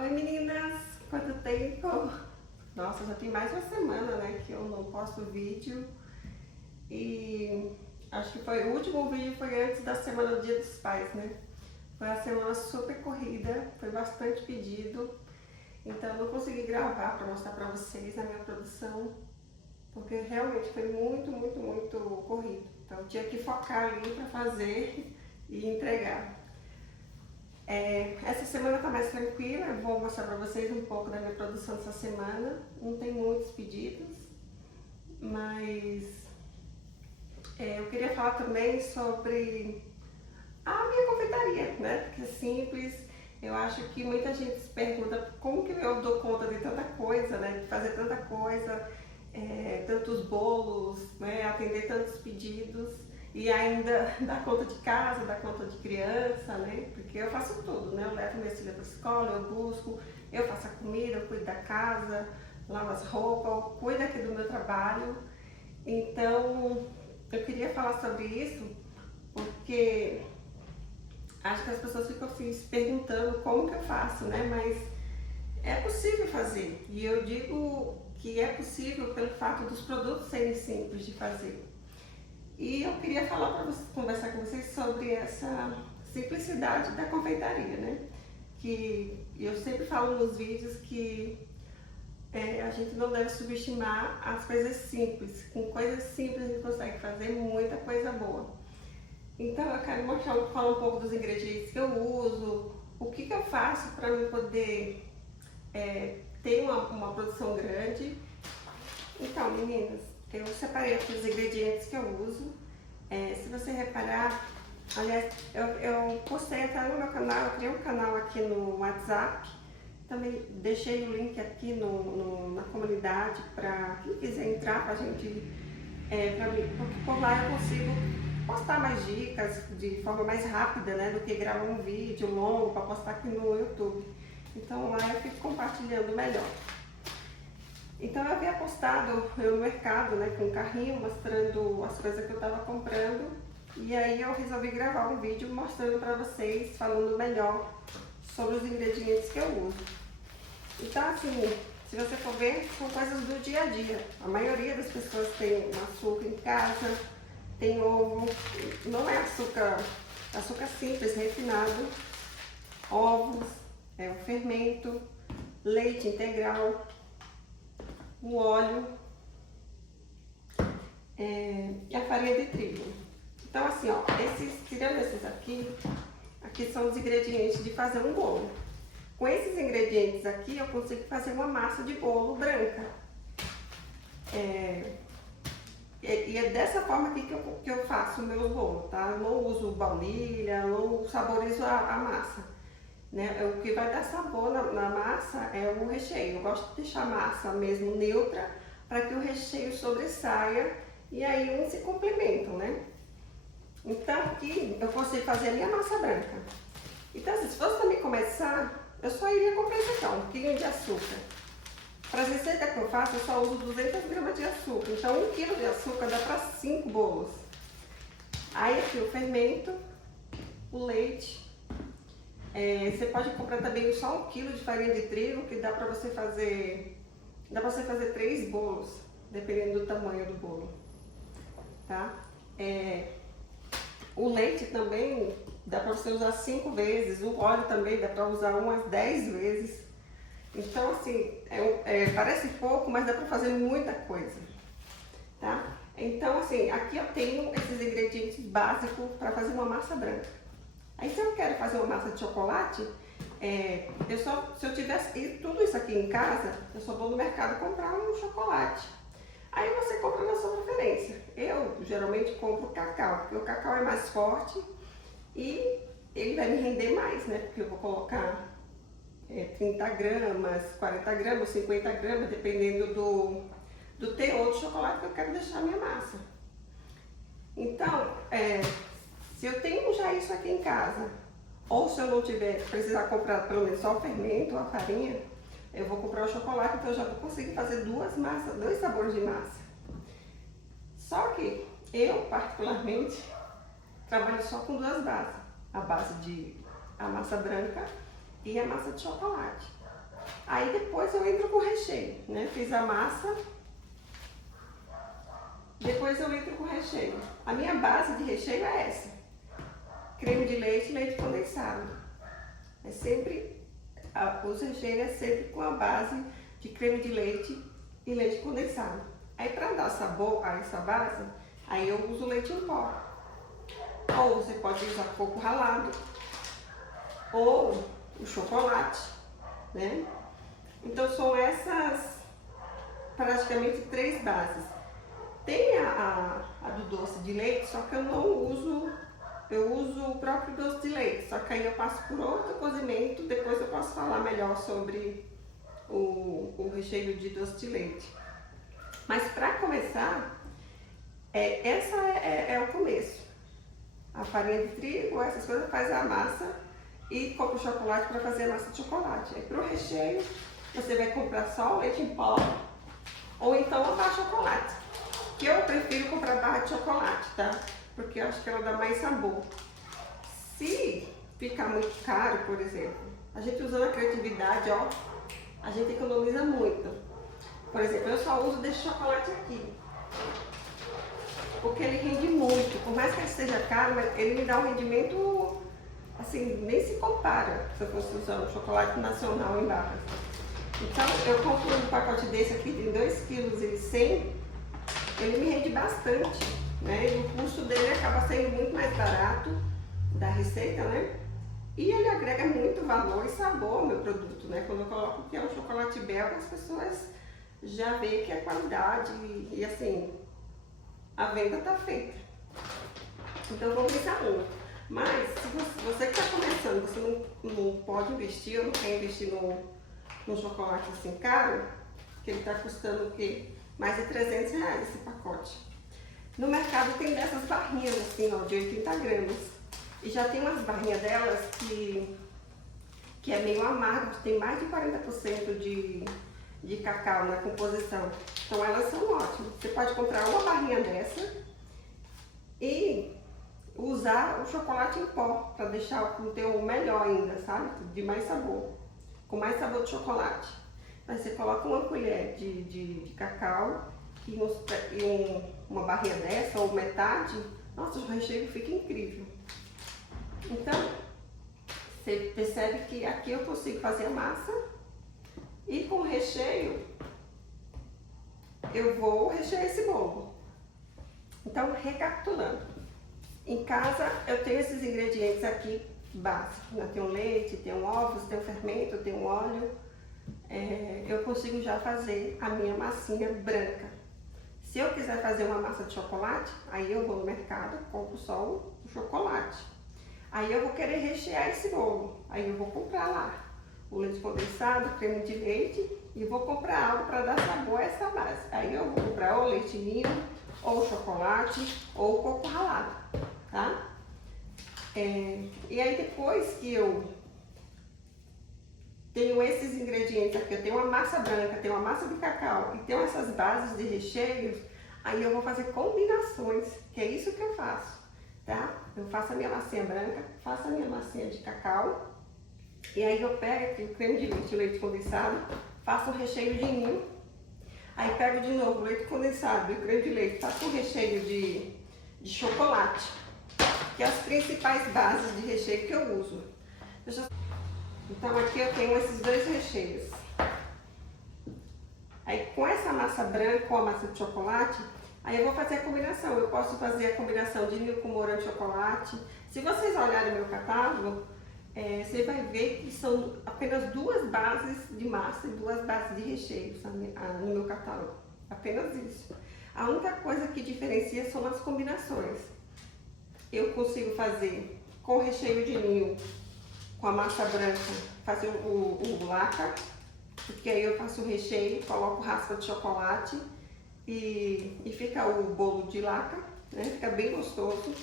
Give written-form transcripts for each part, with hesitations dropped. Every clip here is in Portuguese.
Oi meninas, quanto tempo? Nossa, já tem mais de uma semana, né, que eu não posto vídeo. E acho que o último vídeo foi antes da semana do Dia dos Pais, né? Foi uma semana super corrida, foi bastante pedido. Então eu não consegui gravar para mostrar para vocês a minha produção, porque realmente foi muito corrido. Então eu tinha que focar ali para fazer e entregar. Essa semana tá mais tranquila, eu vou mostrar para vocês um pouco da minha produção dessa semana. Não tem muitos pedidos, mas eu queria falar também sobre a minha confeitaria, né? Que é simples. Eu acho que muita gente se pergunta como que eu dou conta de tanta coisa, né? De fazer tanta coisa, tantos bolos, né? Atender tantos pedidos e ainda dar conta de casa, dar conta de criança, né? Porque eu faço tudo, né? Eu levo minha filha para a escola, eu busco, eu faço a comida, eu cuido da casa, lavo as roupas, eu cuido aqui do meu trabalho. Então, eu queria falar sobre isso porque acho que as pessoas ficam assim, se perguntando como que eu faço, né? Mas é possível fazer. E eu digo que é possível pelo fato dos produtos serem simples de fazer. E eu queria falar para vocês, conversar com vocês sobre essa simplicidade da confeitaria, né? Que eu sempre falo nos vídeos que a gente não deve subestimar as coisas simples. Com coisas simples a gente consegue fazer muita coisa boa. Então eu quero falar um pouco dos ingredientes que eu uso, o que eu faço para eu poder ter uma produção grande. Então, meninas, eu separei aqui os ingredientes que eu uso. Se você reparar, aliás, eu postei até no meu canal, eu criei um canal aqui no WhatsApp. Também deixei o link aqui na comunidade para quem quiser entrar pra gente, porque por lá eu consigo postar mais dicas de forma mais rápida, né, do que gravar um vídeo longo para postar aqui no YouTube. Então lá eu fico compartilhando melhor. Então eu havia postado eu no mercado, né, com um carrinho mostrando as coisas que eu estava comprando, e aí eu resolvi gravar um vídeo mostrando para vocês, falando melhor sobre os ingredientes que eu uso. Então assim, se você for ver, são coisas do dia a dia. A maioria das pessoas tem açúcar em casa, tem ovo, não é açúcar simples, refinado, ovos, o fermento, leite integral, o óleo e a farinha de trigo. Então assim, ó, tirando esses aqui são os ingredientes de fazer um bolo. Com esses ingredientes aqui eu consigo fazer uma massa de bolo branca. E é dessa forma aqui que eu faço o meu bolo, tá? Eu não uso baunilha, não saborizo a massa, né? O que vai dar sabor na massa é o recheio. Eu gosto de deixar a massa mesmo neutra para que o recheio sobressaia e aí se complementam, né? Então aqui eu consigo fazer a minha massa branca. Então assim, se fosse para mim começar, eu só iria complementar um pouquinho de açúcar. Para as receitas que eu faço, eu só uso 200 gramas de açúcar. Então 1 kg de açúcar dá para 5 bolos. Aí aqui o fermento, o leite. Você pode comprar também só 1 kg de farinha de trigo, que dá para você fazer 3 bolos, dependendo do tamanho do bolo, tá? O leite também dá para você usar 5 vezes, o óleo também dá para usar umas 10 vezes. Então assim, parece pouco, mas dá para fazer muita coisa, tá? Então assim, aqui eu tenho esses ingredientes básicos para fazer uma massa branca. Aí se eu quero fazer uma massa de chocolate, se eu tivesse tudo isso aqui em casa, eu só vou no mercado comprar um chocolate. Aí você compra na sua preferência. Eu geralmente compro cacau, porque o cacau é mais forte e ele vai me render mais, né? Porque eu vou colocar 30 gramas, 40 gramas, 50 gramas, dependendo do teor de chocolate que eu quero deixar a minha massa. Então, se eu tenho já isso aqui em casa, ou se eu não precisar comprar pelo menos só o fermento ou a farinha, eu vou comprar o chocolate, então eu já vou conseguir fazer 2 sabores de massa. Só que eu, particularmente, trabalho só com 2 bases. A base de a massa branca e a massa de chocolate. Aí depois eu entro com o recheio, né? Fiz a massa, depois eu entro com o recheio. A minha base de recheio é essa: creme de leite e leite condensado. É sempre, os recheios é sempre com a base de creme de leite e leite condensado. Aí para dar sabor a essa base, aí eu uso leite em pó. Ou você pode usar coco ralado, ou o chocolate, né? Então são essas praticamente 3 bases. Tem a do doce de leite, só que eu não uso, eu uso o próprio doce de leite, só que aí eu passo por outro cozimento, depois eu posso falar melhor sobre o recheio de doce de leite. Mas para começar, essa é o começo. A farinha de trigo, essas coisas, faz a massa e compra o chocolate para fazer a massa de chocolate. Aí para o recheio, você vai comprar só o leite em pó ou então a barra de chocolate. Que eu prefiro comprar barra de chocolate, tá? Porque eu acho que ela dá mais sabor. Se ficar muito caro, por exemplo, a gente usando a criatividade, ó, a gente economiza muito. Por exemplo, eu só uso desse chocolate aqui, porque ele rende muito. Por mais que ele seja caro, mas ele me dá um rendimento, assim, nem se compara se eu fosse usar um chocolate nacional em barras. Então, eu compro um pacote desse aqui, tem 2,1 kg, ele me rende bastante, né? E o custo dele acaba sendo muito mais barato da receita, né? E ele agrega muito valor e sabor ao meu produto, né? Quando eu coloco que é um chocolate belga, as pessoas já veem que é qualidade e assim, a venda tá feita. Então vamos pensar muito. Mas se você que está começando, você não pode investir, eu não quero investir num chocolate assim caro, que ele está custando o quê? Mais de R$300 esse pacote. No mercado tem dessas barrinhas assim, ó, de 80 gramas. E já tem umas barrinhas delas que é meio amargo, tem mais de 40% de cacau na composição. Então elas são ótimas. Você pode comprar uma barrinha dessa e usar o chocolate em pó para deixar o teu melhor ainda, sabe? De mais sabor, com mais sabor de chocolate. Aí você coloca uma colher de cacau e uma barrinha dessa ou metade, nossa, o recheio fica incrível. Então, você percebe que aqui eu consigo fazer a massa e com o recheio eu vou rechear esse bolo. Então, recapitulando, em casa eu tenho esses ingredientes aqui básicos, né? Tem o leite, tem o ovos, tem o fermento, tem o óleo. Eu consigo já fazer a minha massinha branca. Se eu quiser fazer uma massa de chocolate, aí eu vou no mercado, compro só o chocolate. Aí eu vou querer rechear esse bolo, aí eu vou comprar lá o leite condensado, creme de leite e vou comprar algo para dar sabor a essa base. Aí eu vou comprar ou leite ninho, ou chocolate, ou coco ralado, tá? E aí depois que eu tenho esses ingredientes aqui, eu tenho uma massa branca, tenho uma massa de cacau e tenho essas bases de recheios, aí eu vou fazer combinações, que é isso que eu faço, tá? Eu faço a minha massinha branca, faço a minha massinha de cacau e aí eu pego aqui o creme de leite, o leite condensado, faço o recheio de ninho, aí pego de novo o leite condensado e o creme de leite, faço o recheio de chocolate, que é as principais bases de recheio que eu uso. Então aqui eu tenho esses 2 recheios. Aí com essa massa branca com a massa de chocolate, aí eu vou fazer a combinação. Eu posso fazer a combinação de ninho com morango de chocolate. Se vocês olharem meu catálogo, você vai ver que são apenas 2 bases de massa e 2 bases de recheio no meu catálogo. Apenas isso. A única coisa que diferencia são as combinações. Eu consigo fazer com recheio de ninho, com a massa branca, fazer o laca, porque aí eu faço o recheio, coloco raspa de chocolate e fica o bolo de laca, né? Fica bem gostoso.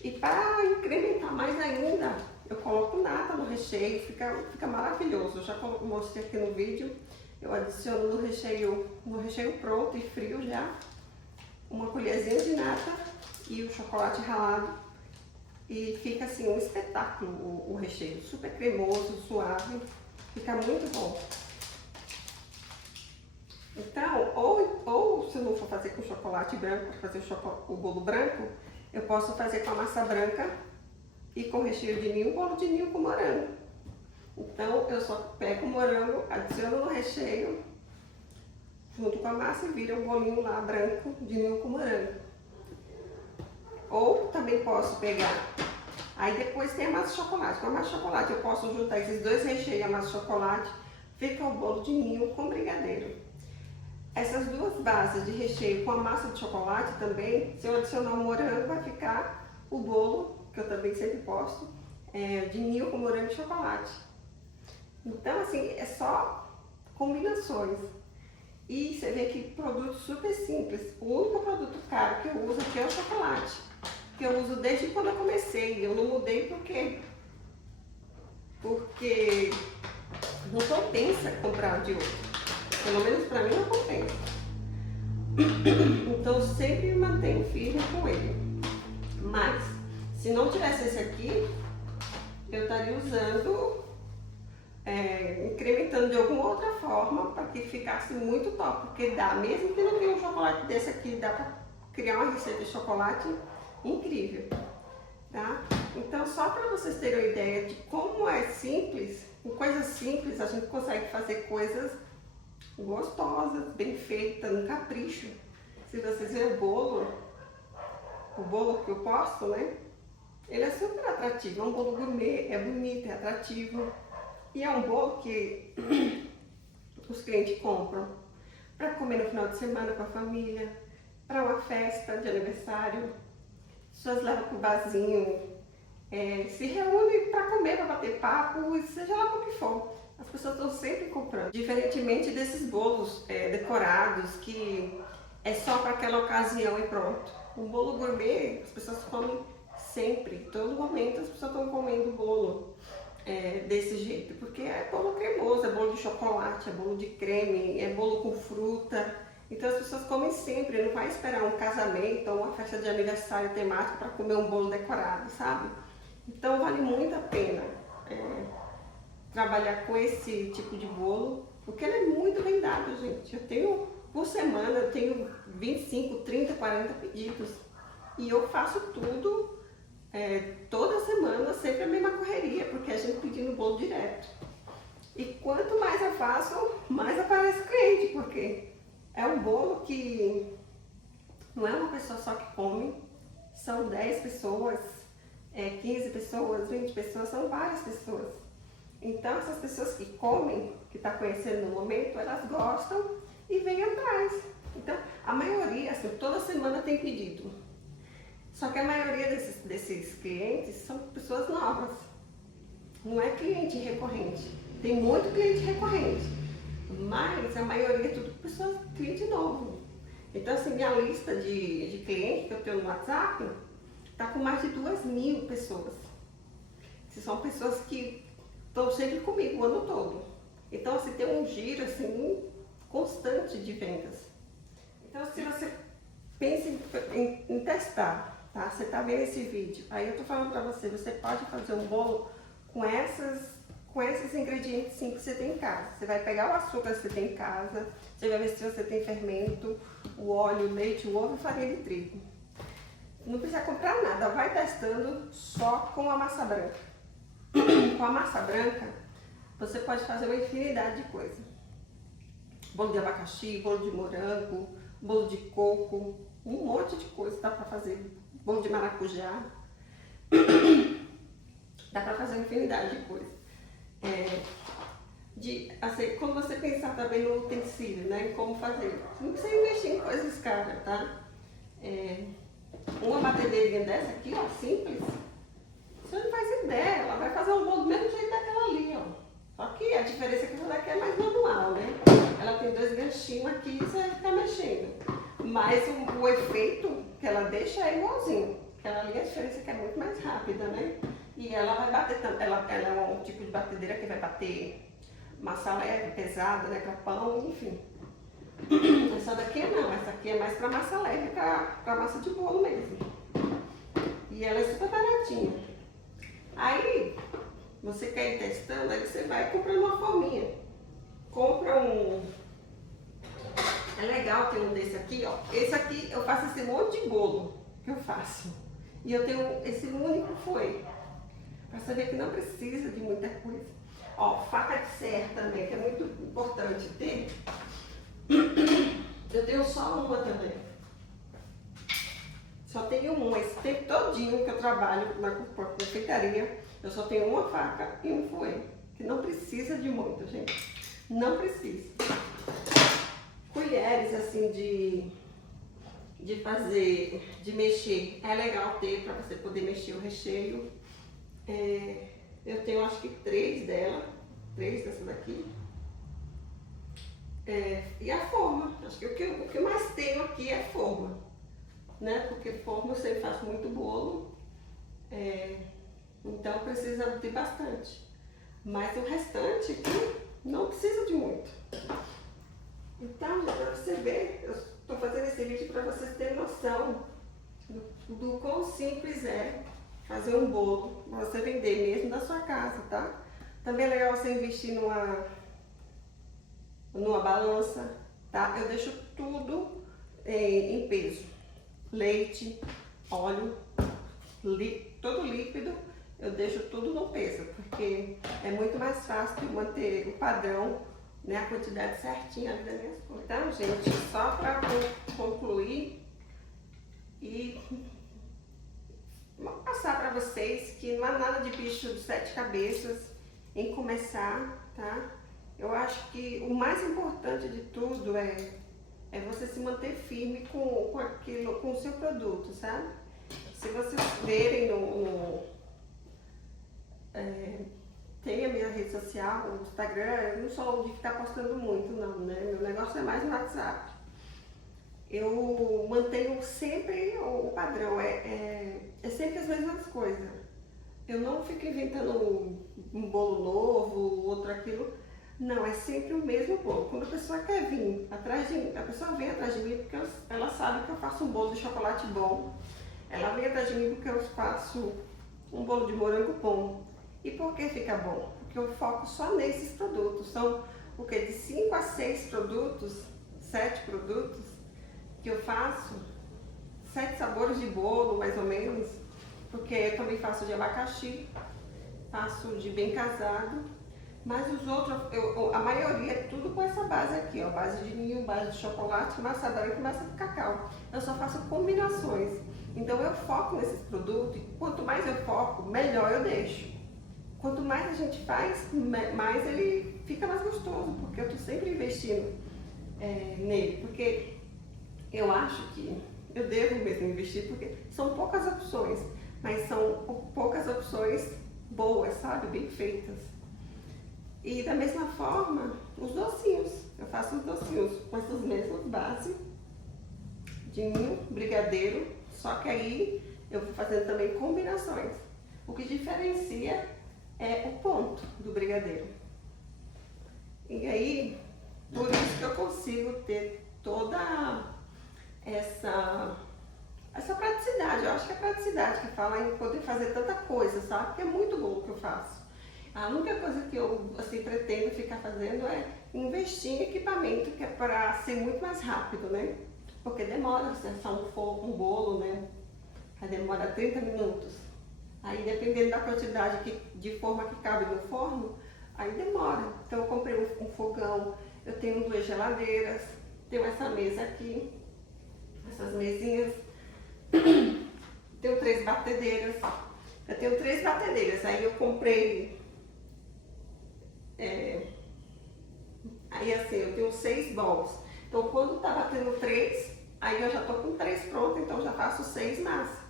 E para incrementar mais ainda, eu coloco nata no recheio, fica maravilhoso. Eu já mostrei aqui no vídeo, eu adiciono no recheio pronto e frio já, uma colherzinha de nata e o chocolate ralado. E fica assim um espetáculo o recheio, super cremoso, suave, fica muito bom. Então, ou se eu não for fazer com chocolate branco, para fazer o bolo branco, eu posso fazer com a massa branca e com recheio de ninho, um bolo de ninho com morango. Então, eu só pego o morango, adiciono no recheio, junto com a massa e vira um bolinho lá branco de ninho com morango. Ou também posso pegar, aí depois tem a massa de chocolate. Com a massa de chocolate eu posso juntar esses dois recheios e a massa de chocolate, fica o bolo de ninho com brigadeiro. Essas duas bases de recheio com a massa de chocolate também, se eu adicionar o morango, vai ficar o bolo, que eu também sempre posto, de ninho com morango e chocolate. Então, assim, é só combinações. E você vê que produto super simples. O único produto caro que eu uso aqui é o chocolate, que eu uso desde quando eu comecei. Eu não mudei porque não compensa comprar de outro. Pelo menos pra mim não compensa. Então eu sempre me mantenho firme com ele. Mas se não tivesse esse aqui, eu estaria usando, incrementando de alguma outra forma para que ficasse muito top. Porque dá, mesmo que não tenha um chocolate desse aqui, dá para criar uma receita de chocolate incrível. Tá? Então, só para vocês terem uma ideia de como é simples, com coisas simples a gente consegue fazer coisas gostosas, bem feitas, no capricho. Se vocês verem o bolo que eu posto, né? Ele é super atrativo, é um bolo gourmet, é bonito, é atrativo. E é um bolo que os clientes compram para comer no final de semana com a família, para uma festa de aniversário. As pessoas levam para o barzinho, se reúnem para comer, para bater papo, seja lá o que for. As pessoas estão sempre comprando. Diferentemente desses bolos decorados, que é só para aquela ocasião e pronto. Um bolo gourmet, as pessoas comem sempre, todo momento as pessoas estão comendo bolo desse jeito. Porque é bolo cremoso, é bolo de chocolate, é bolo de creme, é bolo com fruta. Então as pessoas comem sempre, não vai esperar um casamento ou uma festa de aniversário temático para comer um bolo decorado, sabe? Então vale muito a pena trabalhar com esse tipo de bolo, porque ele é muito vendado, gente. Eu tenho, por semana, eu tenho 25, 30, 40 pedidos. E eu faço tudo, toda semana, sempre a mesma correria, porque a gente pedindo bolo direto. E quanto mais eu faço, mais aparece cliente, porque é um bolo que não é uma pessoa só que come, são 10 pessoas, 15 pessoas, 20 pessoas, são várias pessoas. Então essas pessoas que comem, que estão conhecendo no momento, elas gostam e vêm atrás. Então a maioria, assim, toda semana tem pedido. Só que a maioria desses clientes são pessoas novas. Não é cliente recorrente. Tem muito cliente recorrente, mas a maioria é tudo cliente novo. Então assim, minha lista de clientes que eu tenho no WhatsApp está com mais de 2.000 pessoas. São pessoas que estão sempre comigo o ano todo. Então assim, tem um giro assim, constante de vendas. Então se você pensa em testar, tá? Você está vendo esse vídeo, aí eu estou falando para você, você pode fazer um bolo com esses ingredientes sim que você tem em casa. Você vai pegar o açúcar que você tem em casa, você vai ver se você tem fermento, o óleo, o leite, o ovo e farinha de trigo. Não precisa comprar nada, vai testando só com a massa branca. Com a massa branca, você pode fazer uma infinidade de coisas. Bolo de abacaxi, bolo de morango, bolo de coco, um monte de coisa dá pra fazer. Bolo de maracujá. Dá pra fazer uma infinidade de coisas. Assim, quando você pensar também no utensílio, né, em como fazer, não precisa investir em coisas caras, tá? Uma batedeirinha dessa aqui, ó, simples, você não faz ideia, ela vai fazer um bolo do mesmo jeito daquela ali, ó. Só que a diferença é que essa daqui é mais manual, né? Ela tem 2 ganchinhos aqui e você vai ficar mexendo. Mas o efeito que ela deixa é igualzinho. Aquela ali, a diferença é que é muito mais rápida, né? E ela vai bater, ela é um tipo de batedeira que vai bater massa leve, pesada, né, para pão, enfim. Essa daqui não, essa aqui é mais para massa leve, para massa de bolo mesmo. E ela é super baratinha. Aí, você quer ir testando, aí você vai comprando uma forminha. Compra tenho um desse aqui, ó. Esse aqui eu faço esse monte de bolo que eu faço. E eu tenho esse único fouet. Pra saber que não precisa de muita coisa. Ó, faca de serra também, que é muito importante ter. Eu tenho só uma também. Só tenho uma. Esse tempo todinho que eu trabalho na confeitaria, eu só tenho uma faca e um fouet. Que não precisa de muito, gente. Não precisa. Colheres assim de fazer, de mexer. É legal ter para você poder mexer o recheio. Eu tenho acho que 3 dela. 3 dessas daqui. E a forma. Acho que o que mais tenho aqui é forma. Né? Porque forma eu sempre faço muito bolo. Então precisa ter bastante. Mas o restante aqui não precisa de muito. Então, para você ver, eu estou fazendo esse vídeo para vocês terem noção do quão simples é fazer um bolo para você vender mesmo da sua casa, tá? Também é legal você investir numa balança, tá? Eu deixo tudo em peso. Leite, óleo, todo líquido, eu deixo tudo no peso, porque é muito mais fácil de manter o padrão, né, a quantidade certinha ali das minhas coisas. Então, gente, só para concluir e passar para vocês que não há nada de bicho de 7 cabeças em começar, tá? Eu acho que o mais importante de tudo é você se manter firme com aquilo, com o seu produto, sabe? Se vocês verem tem a minha rede social, o Instagram, eu não sou de ficar postando muito não, né? Meu negócio é mais no WhatsApp. Eu mantenho sempre o padrão, é sempre as mesmas coisas. Eu não fico inventando um bolo novo, outro aquilo. Não, é sempre o mesmo bolo. Quando a pessoa quer vir atrás de mim, a pessoa vem atrás de mim porque ela sabe que eu faço um bolo de chocolate bom. Ela vem atrás de mim porque eu faço um bolo de morango bom. E por que fica bom? Porque eu foco só nesses produtos. São o que? De 5 a 6 produtos, 7 produtos que eu faço, 7 sabores de bolo, mais ou menos. Porque eu também faço de abacaxi, faço de bem casado. Mas os outros, a maioria é tudo com essa base aqui, ó. Base de ninho, base de chocolate, massa branca e massa de cacau. Eu só faço combinações. Então eu foco nesses produtos e quanto mais eu foco, melhor eu deixo. Quanto mais a gente faz, mais ele fica mais gostoso, porque eu estou sempre investindo nele. Porque eu acho que eu devo mesmo investir, porque são poucas opções, mas são poucas opções boas, sabe? Bem feitas. E da mesma forma, os docinhos. Eu faço os docinhos com essas mesmas bases de ninho, brigadeiro, só que aí eu vou fazendo também combinações. O que diferencia é o ponto do brigadeiro. E aí, por isso que eu consigo ter toda essa praticidade. Eu acho que é praticidade que fala em poder fazer tanta coisa, sabe? Porque é muito bom o que eu faço. A única coisa que eu assim, pretendo ficar fazendo é investir em equipamento, que é para ser muito mais rápido, né? Porque demora você assar um bolo, né? Aí demora 30 minutos. Aí dependendo da quantidade de forma que cabe no forno, aí demora. Então eu comprei um fogão, eu tenho 2 geladeiras, tenho essa mesa aqui, essas mesinhas, tenho 3 batedeiras. Eu tenho 3 batedeiras, aí eu comprei, aí assim, eu tenho 6 bowls. Então quando tá batendo 3, aí eu já tô com 3 pronto, então eu já faço 6 massas.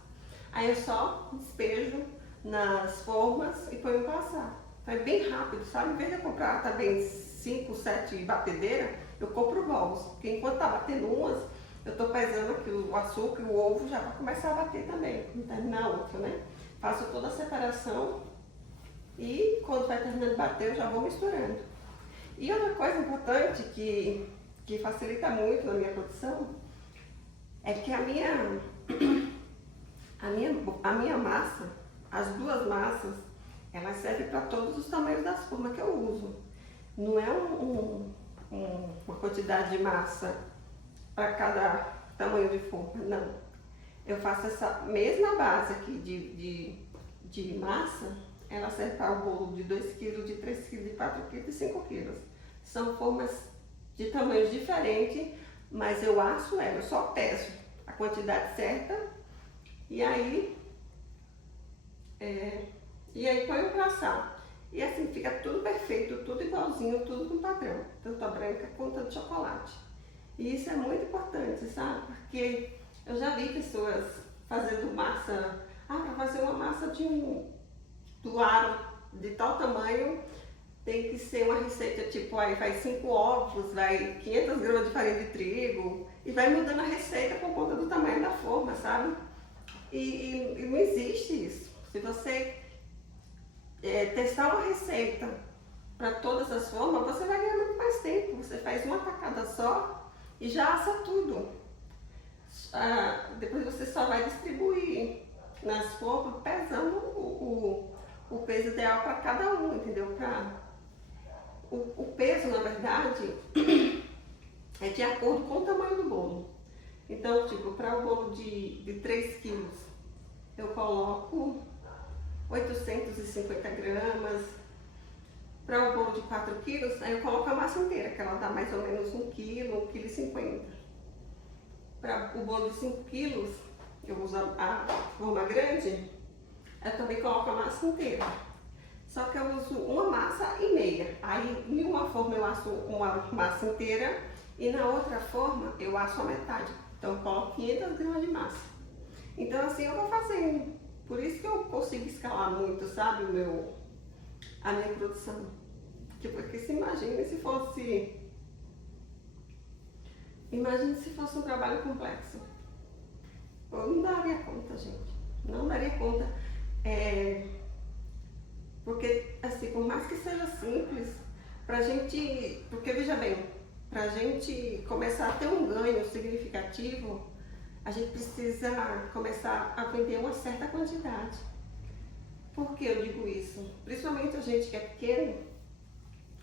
Aí eu só despejo nas formas e ponho pra assar. Então é bem rápido, sabe? Em vez de eu comprar também 5, 7 batedeiras, eu compro bowls. Porque enquanto tá batendo umas, eu tô pesando aqui o açúcar e o ovo já pra começar a bater também. Não terminar a outra, né? Faço toda a separação e quando vai terminando de bater, eu já vou misturando. E outra coisa importante que facilita muito na minha produção é que a minha massa, as 2 massas, elas servem para todos os tamanhos das formas que eu uso. Não é uma quantidade de massa para cada tamanho de forma, não. Eu faço essa mesma base aqui de massa, ela serve para o bolo de 2 kg, de 3 kg, de 4 kg e 5 kg. São formas de tamanhos diferentes, mas eu asso ela, eu só peço a quantidade certa e aí ponho para assar. E assim fica tudo perfeito, tudo igualzinho, tudo com padrão, tanto a branca quanto a de chocolate. E isso é muito importante, sabe? Porque eu já vi pessoas fazendo massa, para fazer uma massa do aro de tal tamanho, tem que ser uma receita tipo, aí vai 5 ovos, vai 500 gramas de farinha de trigo, e vai mudando a receita por conta do tamanho da forma, sabe? E não existe isso. Se você testar uma receita para todas as formas, você vai ganhar muito mais tempo. Você faz uma tacada só e já assa tudo. Depois você só vai distribuir nas formas, pesando o peso ideal para cada um, entendeu? O peso, na verdade, é de acordo com o tamanho do bolo. Então, tipo, para o bolo de 3 quilos, eu coloco 850 gramas. Para o bolo de 4 quilos, aí eu coloco a massa inteira, que ela dá mais ou menos 1 quilo, 1,50 kg. Para o bolo de 5 quilos, eu uso a forma grande, eu também coloco a massa inteira. Só que eu uso uma massa e meia. Aí, em uma forma eu asso uma massa inteira e na outra forma eu asso a metade. Então, eu coloco 500 gramas de massa. Então, assim eu vou fazendo. Por isso que eu consigo escalar muito, sabe, a minha produção. Porque se imagine se fosse um trabalho complexo. Eu não daria conta, gente. Não daria conta. Porque, assim, por mais que seja simples, porque veja bem, pra gente começar a ter um ganho significativo, a gente precisa começar a vender uma certa quantidade. Por que eu digo isso? Principalmente a gente que é pequeno,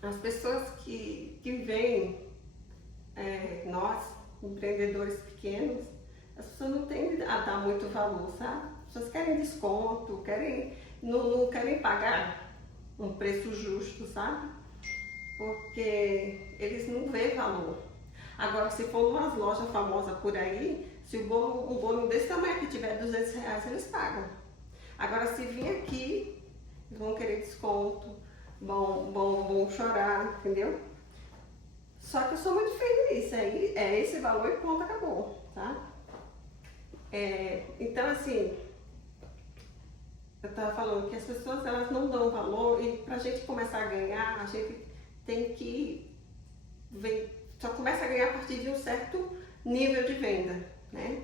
as pessoas que vêm, nós, empreendedores pequenos, as pessoas não tendem a dar muito valor, sabe? As pessoas querem desconto, não querem pagar um preço justo, sabe? Porque eles não veem valor. Agora, se for umas lojas famosas por aí, se um bolo desse tamanho que tiver R$200, eles pagam. Agora, se vir aqui, eles vão querer desconto, vão chorar, entendeu? Só que eu sou muito firme nisso, é esse valor e ponto, acabou, tá? Então, assim, eu estava falando que as pessoas elas não dão valor e pra gente começar a ganhar, a gente tem que só começa a ganhar a partir de um certo nível de venda, né?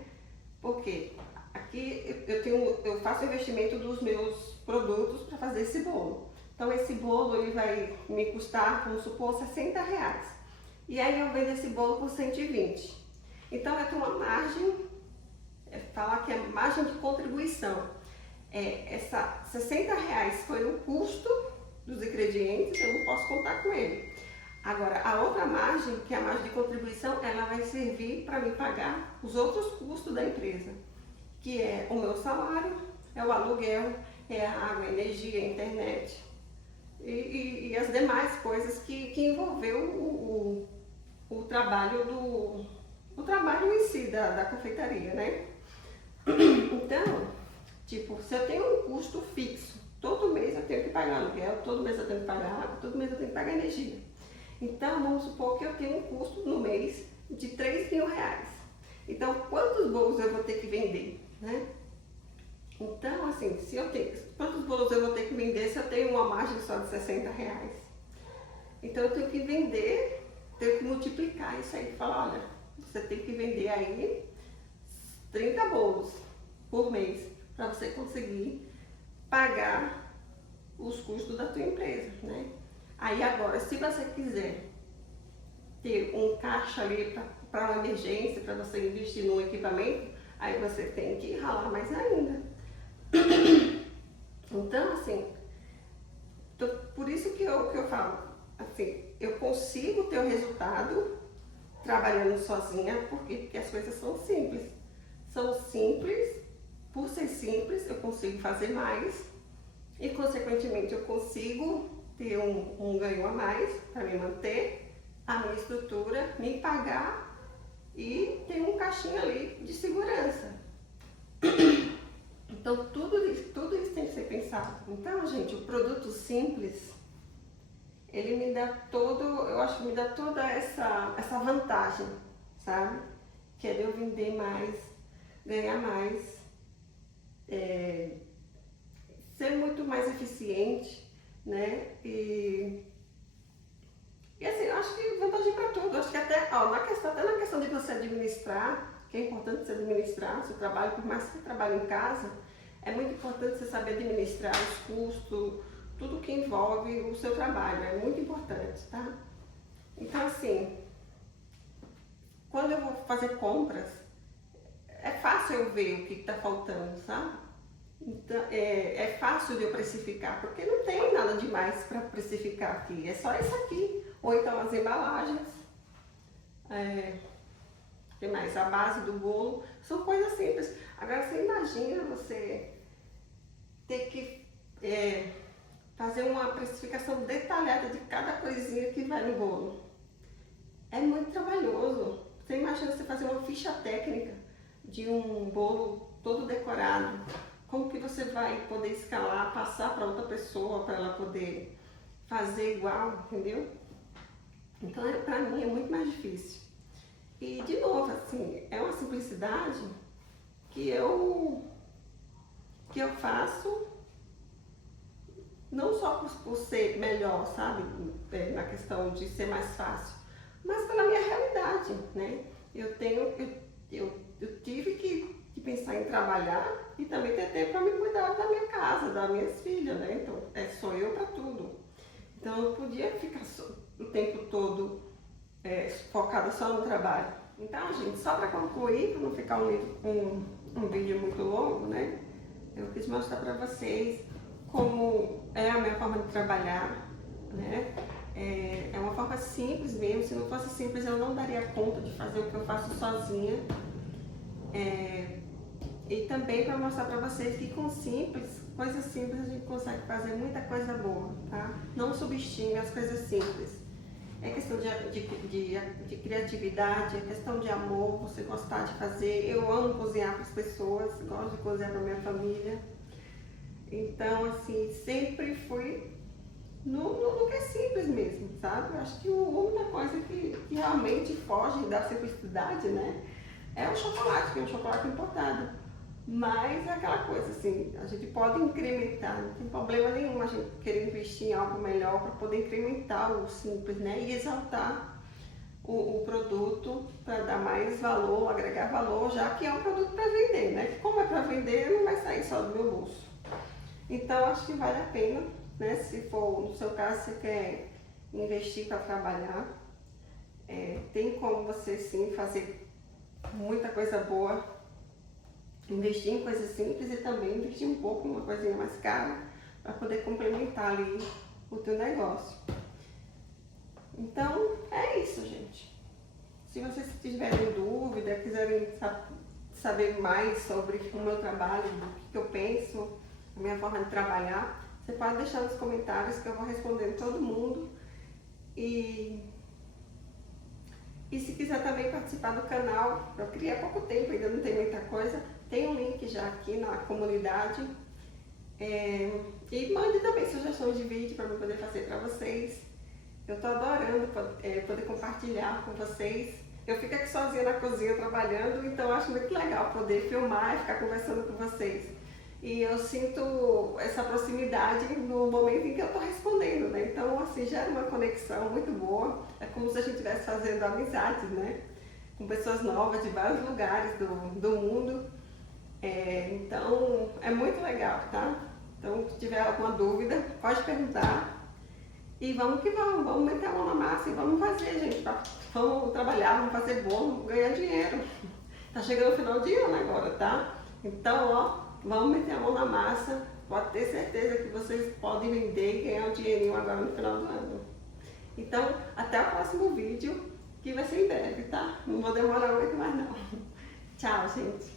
Porque aqui eu faço investimento dos meus produtos para fazer esse bolo. Então esse bolo ele vai me custar, vamos supor, R$60. E aí eu vendo esse bolo por 120. Então eu tenho uma margem, falar que é margem de contribuição. Essa R$60 foi o custo dos ingredientes, eu não posso contar com ele. Agora, a outra margem, que é a margem de contribuição, ela vai servir para me pagar os outros custos da empresa, que é o meu salário, é o aluguel, é a água, a energia, a internet e as demais coisas que envolveu o trabalho em si da confeitaria, né? Então, tipo, se eu tenho um custo fixo, todo mês eu tenho que pagar aluguel, todo mês eu tenho que pagar água, todo mês eu tenho que pagar energia. Então, vamos supor que eu tenho um custo no mês de R$3.000. Então, quantos bolos eu vou ter que vender, né? Então, assim, quantos bolos eu vou ter que vender se eu tenho uma margem só de R$60? Então, eu tenho que vender, tenho que multiplicar isso aí, falar, olha, você tem que vender aí 30 bolos por mês para você conseguir pagar os custos da tua empresa, né? Aí agora, se você quiser ter um caixa ali para uma emergência, para você investir num equipamento, aí você tem que ralar mais ainda. Então, assim, por isso que eu falo, assim, eu consigo ter o resultado trabalhando sozinha, porque as coisas são simples. São simples, por ser simples, eu consigo fazer mais e, consequentemente, eu consigo ter um ganho a mais para me manter, a minha estrutura, me pagar e ter um caixinha ali de segurança. Então, tudo isso tem que ser pensado. Então, gente, o produto simples, ele me dá eu acho que me dá toda essa vantagem, sabe? Que é de eu vender mais, ganhar mais, ser muito mais eficiente, né? E assim, eu acho que vantagem para tudo. Eu acho que até na questão de você administrar, que é importante você administrar o seu trabalho, por mais que você trabalhe em casa, é muito importante você saber administrar os custos, tudo que envolve o seu trabalho, é muito importante, tá? Então, assim, quando eu vou fazer compras, é fácil eu ver o que está faltando, sabe? Então, é fácil de eu precificar, porque não tem nada demais para precificar aqui, é só isso aqui. Ou então as embalagens, que mais? A base do bolo, são coisas simples. Agora você imagina você ter que fazer uma precificação detalhada de cada coisinha que vai no bolo. É muito trabalhoso. Você imagina você fazer uma ficha técnica de um bolo todo decorado. Como que você vai poder escalar, passar para outra pessoa para ela poder fazer igual, entendeu? Então, para mim é muito mais difícil. E, de novo, assim, é uma simplicidade que eu faço não só por ser melhor, sabe, na questão de ser mais fácil, mas pela minha realidade, né? Eu tive que pensar em trabalhar e também ter tempo para me cuidar da minha casa, das minhas filhas, né? Então, sou eu para tudo. Então, eu não podia ficar o tempo todo focada só no trabalho. Então, gente, só para concluir, para não ficar um vídeo muito longo, né? Eu quis mostrar para vocês como é a minha forma de trabalhar, né? É uma forma simples mesmo. Se não fosse simples, eu não daria conta de fazer o que eu faço sozinha. E também para mostrar para vocês que com coisas simples, a gente consegue fazer muita coisa boa, tá? Não subestime as coisas simples. É questão de criatividade, é questão de amor, você gostar de fazer. Eu amo cozinhar para as pessoas, gosto de cozinhar para minha família. Então, assim, sempre fui no que é simples mesmo, sabe? Eu acho que a única coisa que realmente foge da simplicidade, né? É o chocolate, que é um chocolate importado. Mas é aquela coisa assim, a gente pode incrementar, não tem problema nenhum a gente querer investir em algo melhor para poder incrementar o simples, né? E exaltar o produto para dar mais valor, agregar valor, já que é um produto para vender, né? Como é para vender, não vai sair só do meu bolso. Então, acho que vale a pena, né? Se for, no seu caso, você quer investir para trabalhar, tem como você sim fazer muita coisa boa, investir em coisas simples e também investir um pouco em uma coisinha mais cara para poder complementar ali o teu negócio. Então, é isso, gente. Se vocês tiverem dúvida, quiserem saber mais sobre o meu trabalho, o que eu penso, a minha forma de trabalhar, você pode deixar nos comentários que eu vou responder todo mundo. E se quiser também participar do canal, eu criei há pouco tempo, ainda não tem muita coisa, tem um link já aqui na comunidade. E mande também sugestões de vídeo para eu poder fazer para vocês. Eu estou adorando poder compartilhar com vocês. Eu fico aqui sozinha na cozinha trabalhando, então eu acho muito legal poder filmar e ficar conversando com vocês. E eu sinto essa proximidade no momento em que eu estou respondendo, né? Então, assim, gera uma conexão muito boa. É como se a gente estivesse fazendo amizades, né? Com pessoas novas de vários lugares do mundo. Então, é muito legal, tá? Então, se tiver alguma dúvida, pode perguntar. E vamos que vamos meter a mão na massa e vamos fazer, gente. Vamos trabalhar, vamos fazer bolo, vamos ganhar dinheiro. Tá chegando o final de ano agora, tá? Então, ó, vamos meter a mão na massa, pode ter certeza que vocês podem vender e ganhar um dinheirinho agora no final do ano. Então, até o próximo vídeo. que vai ser em breve, tá? Não vou demorar muito mais não. Tchau, gente.